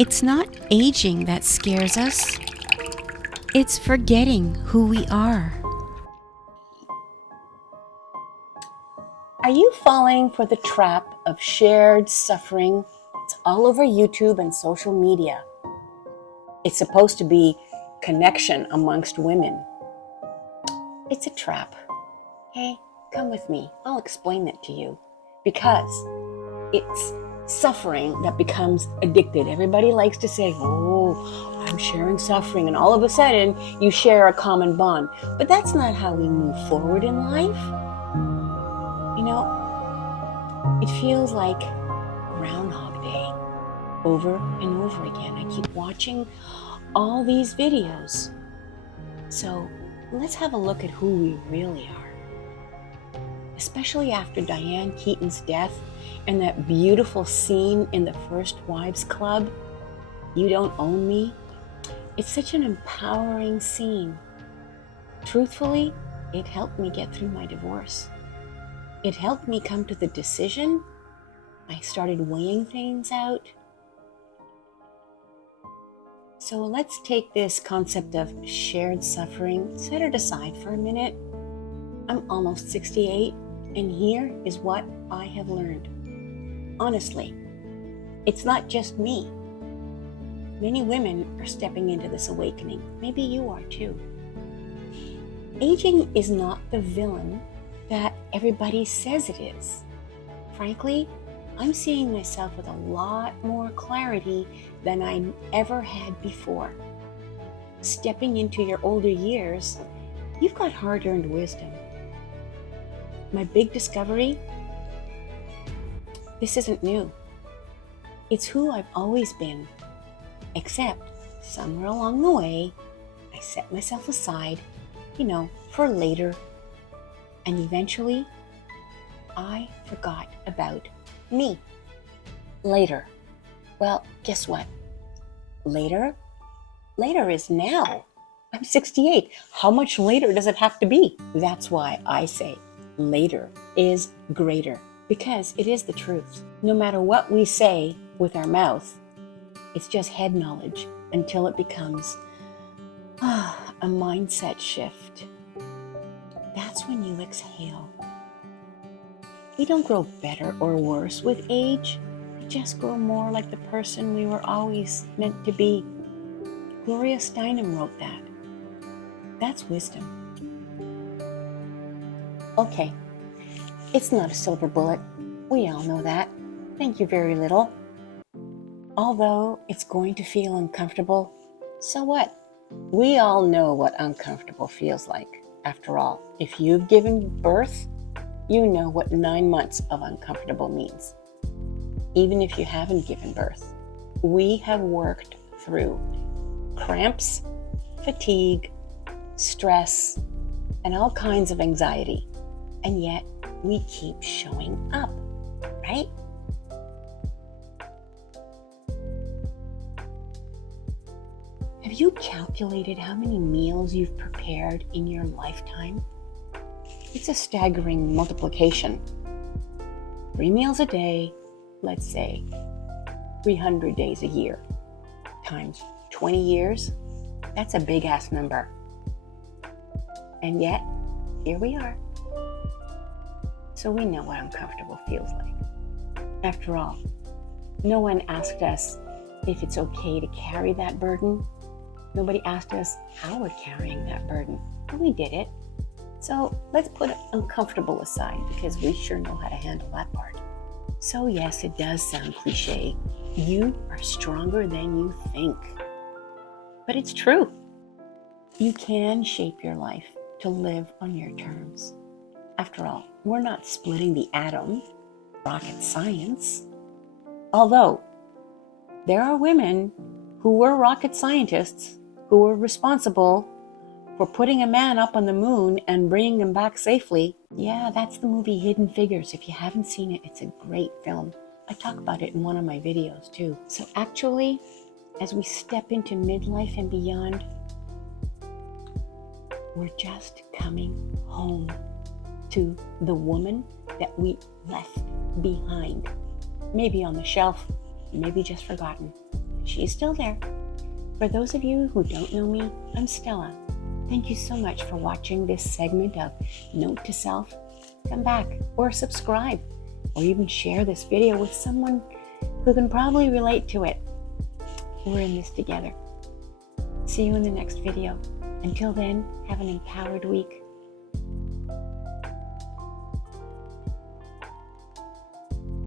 It's not aging that scares us. It's forgetting who we are. Are you falling for the trap of shared suffering? It's all over YouTube and social media. It's supposed to be connection amongst women. It's a trap. Hey, come with me. I'll explain it to you. Because it's suffering that becomes addicted. Everybody likes to say, oh, I'm sharing suffering. And all of a sudden, you share a common bond. But that's not how we move forward in life. You know, it feels like Groundhog Day over and over again. I keep watching all these videos. So let's have a look at who we really are. Especially after Diane Keaton's death and that beautiful scene in the First Wives Club, You Don't Own Me. It's such an empowering scene. Truthfully, it helped me get through my divorce. It helped me come to the decision. I started weighing things out. So let's take this concept of shared suffering, set it aside for a minute. I'm almost 68, and here is what I have learned. Honestly, it's not just me. Many women are stepping into this awakening. Maybe you are too. Aging is not the villain that everybody says it is. Frankly, I'm seeing myself with a lot more clarity than I ever had before. Stepping into your older years, you've got hard-earned wisdom. My big discovery, this isn't new. It's who I've always been, except somewhere along the way, I set myself aside, for later. And eventually, I forgot about me. Later. Well, guess what? Later is now. I'm 68. How much later does it have to be? That's why I say later is greater, because it is the truth. No matter what we say with our mouth, it's just head knowledge until it becomes a mindset shift. That's when you exhale. We don't grow better or worse with age. We just grow more like the person we were always meant to be. Gloria Steinem wrote that. That's wisdom. Okay, it's not a silver bullet. We all know that. Thank you very little. Although it's going to feel uncomfortable, so what? We all know what uncomfortable feels like. After all, if you've given birth, you know what 9 months of uncomfortable means. Even if you haven't given birth, we have worked through cramps, fatigue, stress, and all kinds of anxiety. And yet we keep showing up, right? Have you calculated how many meals you've prepared in your lifetime? It's a staggering multiplication. 3 meals a day, let's say 300 days a year, times 20 years, that's a big ass number. And yet, here we are. So we know what uncomfortable feels like. After all, no one asked us if it's okay to carry that burden. Nobody asked us how we're carrying that burden, but we did it. So let's put uncomfortable aside, because we sure know how to handle that part. So yes, it does sound cliche. You are stronger than you think. But it's true. You can shape your life to live on your terms. After all, we're not splitting the atom, rocket science. Although there are women who were rocket scientists who were responsible for putting a man up on the moon and bringing him back safely. Yeah, that's the movie Hidden Figures. If you haven't seen it, it's a great film. I talk about it in one of my videos too. So actually, as we step into midlife and beyond, we're just coming home to the woman that we left behind. Maybe on the shelf, maybe just forgotten. She's still there. For those of you who don't know me, I'm Stella. Thank you so much for watching this segment of Note to Self. Come back or subscribe or even share this video with someone who can probably relate to it. We're in this together. See you in the next video. Until then, have an empowered week.